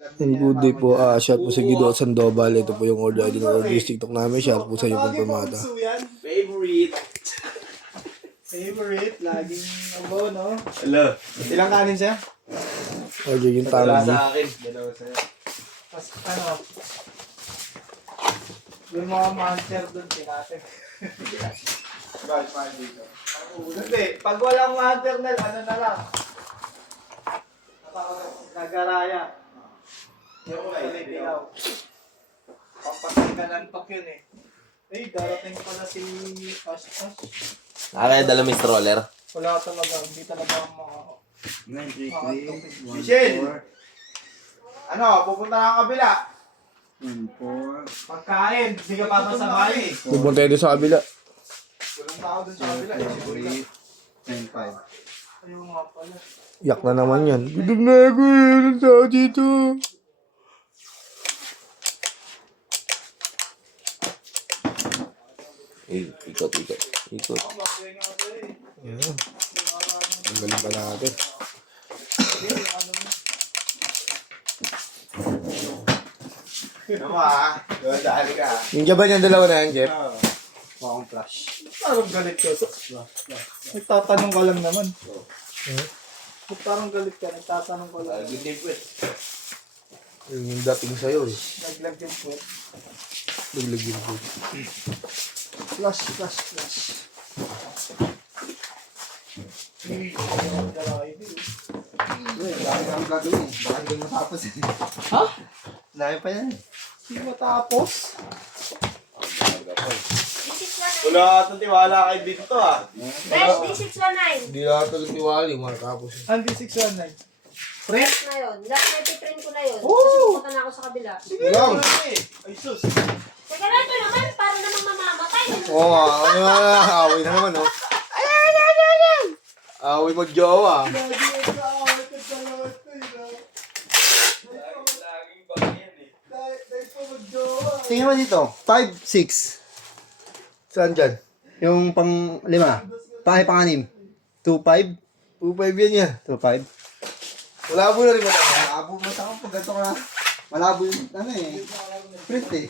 And good day po. Shout po sa Guido at Sandoval. Ito po yung order ID ng order TikTok namin. Shout po sa inyo pong pamata. Favorite. Favorite. Laging abo, no? Hello. Ilang kanin siya? Order yung Wala tanong. sa akin. Dalawa sa'yo. Tapos ano? Yung mga monster doon, tinatay. Bakit pa dito? Hindi, pag walang monster na, ano na lang? Nagaraya. Yung palipilaw. Pampatay ka ng tok yun eh. Eh, darating pala si Ash. Nakakaya dala may stroller. Wala talaga, hindi talaga ang mga... 93, Michelle! Ano, pupunta na ang kabila. 14, Pagkain, hindi ka papasabay. Pupunta tayo sa kabila. Walang tao dun sa kabila. Eh, siguro lang. 10, 5. Ayun nga pala. Yak na naman yan. Gutom na ako. Anong tao dito? Ikot. Ikot. Yan. Ang galing pa natin. Ano ah? Dali ka. Yung jaban yung dalawa na yan, Jeff. Wakong flash. Parang galit ka. Nagtatanong ka lang naman. Parang galit ka, nagtatanong ka lang. Good day, Pwet. Yung dating sa'yo eh. Naglag yung puwet. Naglagyan ko. Flash. Ayun, dalawa yun eh. Dami kang gagawin. Baka hindi matapos eh. Ha? Dami pa yan. Hindi matapos? Wala ka itong tiwala kay Victo ah. Fresh D619. Hindi na ito tiwali. Matapos. Andy 619. Fresh na yun. Last na ipiprint ko na yun. Oo. Kasi pupunta na ako sa kabila. Sige lang. Ay sus. Teka na ito naman, para namang mamamatay. Oo, ano na. Away na naman, oh. Away mag-jowa. Lagi yung kaawat at dalawa ito eh. Laging bang yan eh. Dahil pa mag-jowa. Tingnan mo dito. 5, 6. Saan dyan? Yung pang 5. Pang-anim. 2, 5. 2.5 yan yan. 2, 5. Wala po na rin mata. Malabo mo sa pag ganito ka. Malabo yung ano eh. Print eh.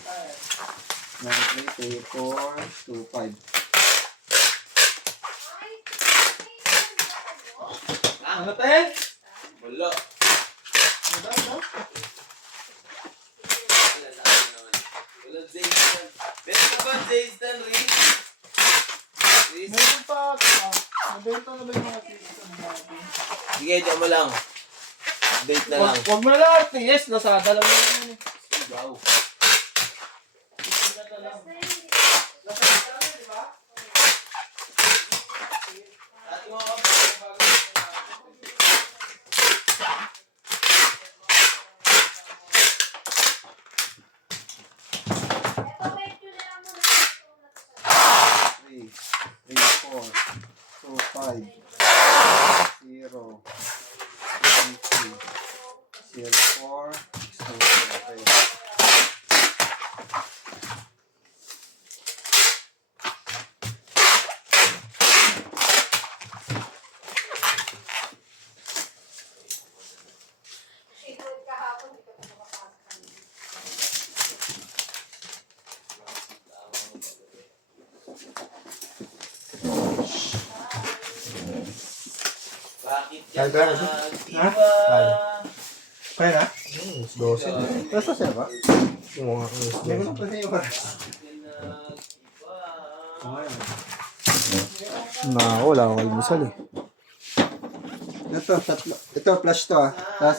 9, 3, 4, 2, 5. Ano tayo? Wala. Wala Zaystan. Best ba Zaystan, Riz? Meron pa. Nabenta na ba yung mga season natin? Sige, dyan mo lang. Date na lang. Huwag mo na lang RTS. Lazada lang yun. Wow. Ito, wait nyo na lang muna. 3, 4, 2, 5, 0, 20, 04, 6, Ito kahapon, hindi ko makapasok kanina. Bakit Kaya yan ka? nag-iba? Kaya na? 12. Basta siya ba? Yung mga Hindi ko lang pa sa'yo oras. na wala akong almusal eh. Ito, tatlo. Ito, flash to ah. Tapos